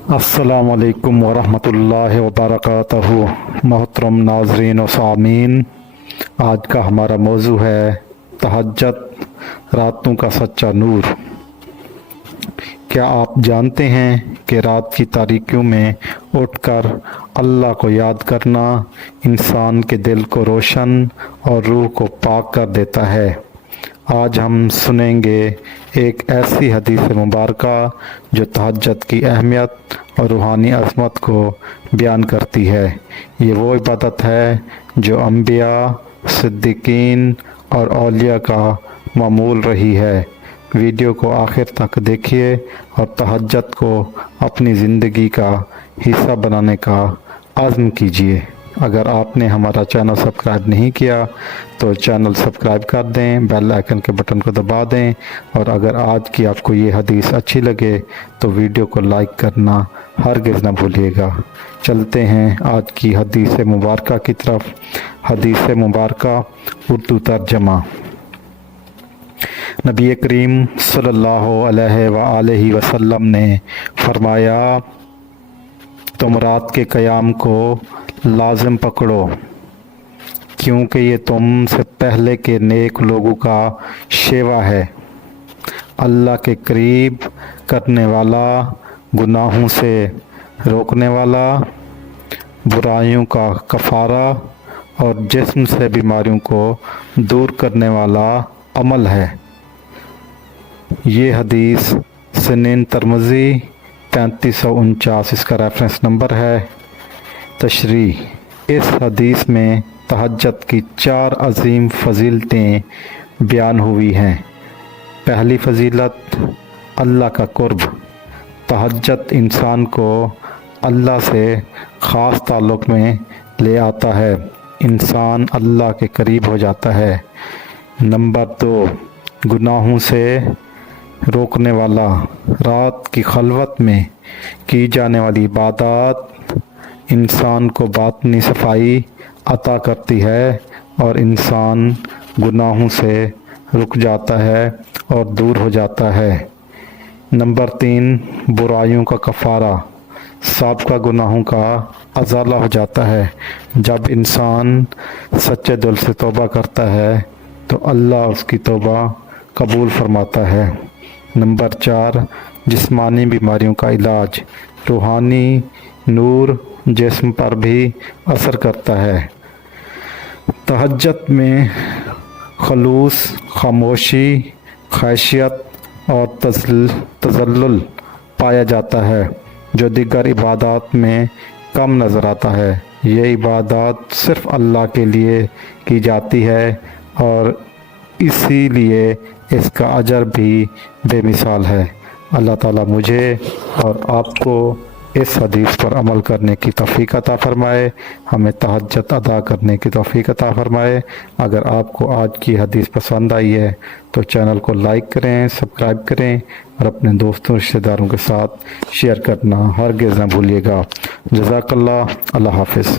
अस्सलाम वालेकुम वरहमतुल्लाहि वबरकातुहू। मोहतरम नाजरीन व सामीन, आज का हमारा मौजू है तहज्जुद, रातों का सच्चा नूर। क्या आप जानते हैं कि रात की तारीकियों में उठकर अल्लाह को याद करना इंसान के दिल को रोशन और रूह को पाक कर देता है। आज हम सुनेंगे एक ऐसी हदीस मुबारका जो तहज्जुद की अहमियत और रूहानी अज़मत को बयान करती है। ये वो इबादत है जो अम्बिया, सिद्दीकीन और औलिया का मामूल रही है। वीडियो को आखिर तक देखिए और तहज्जुद को अपनी ज़िंदगी का हिस्सा बनाने का अज़्म कीजिए। अगर आपने हमारा चैनल सब्सक्राइब नहीं किया तो चैनल सब्सक्राइब कर दें, बेल आइकन के बटन को दबा दें, और अगर आज की आपको ये हदीस अच्छी लगे तो वीडियो को लाइक करना हरगिज़ ना भूलिएगा। चलते हैं आज की हदीस मुबारका की तरफ। हदीस मुबारका उर्दू तर्जमा। नबी करीम सल्लल्लाहु अलैहि वसल्लम ने फरमाया, तुम रात के क़याम को लाज़िम पकड़ो, क्योंकि ये तुमसे पहले के नेक लोगों का शेवा है। अल्लाह के करीब करने वाला, गुनाहों से रोकने वाला, बुराइयों का कफ़ारा और जिस्म से बीमारियों को दूर करने वाला अमल है। ये हदीस सुनन तिरमिज़ी 3549 इसका रेफरेंस नंबर है। तशरी, इस हदीस में तहज्जुद की 4 अजीम फ़जीलतें बयान हुई हैं। पहली फ़जीलत, अल्लाह का कुर्ब। तहज्जुद इंसान को अल्लाह से ख़ास ताल्लुक़ में ले आता है, इंसान अल्लाह के करीब हो जाता है। नंबर 2, गुनाहों से रोकने वाला। रात की खलवत में की जाने वाली इबादत इंसान को बातनी सफाई अता करती है और इंसान गुनाहों से रुक जाता है और दूर हो जाता है। नंबर 3, बुराइयों का कफ़ारा। साबिक़ा गुनाहों का अज़ाला हो जाता है। जब इंसान सच्चे दिल से तौबा करता है तो अल्लाह उसकी तौबा कबूल फरमाता है। नंबर 4, जिस्मानी बीमारियों का इलाज। रूहानी नूर जिस्म पर भी असर करता है। तहज्जुद में खलूस, खामोशी, खैशियत और तज़ल्लुल पाया जाता है, जो दीगर इबादत में कम नज़र आता है। ये इबादत सिर्फ़ अल्लाह के लिए की जाती है और इसीलिए इसका अजर भी बेमिसाल है। अल्लाह ताला मुझे और आपको इस हदीस पर अमल करने की तौफ़ीक़ अता फ़रमाए, हमें तहज्जुद अदा करने की तौफ़ीक़ अता फ़रमाए। अगर आपको आज की हदीस पसंद आई है तो चैनल को लाइक करें, सब्सक्राइब करें और अपने दोस्तों रिश्तेदारों के साथ शेयर करना हरगिज़ न भूलिएगा। जज़ाकल्लाह। अल्लाह हाफ़िज़।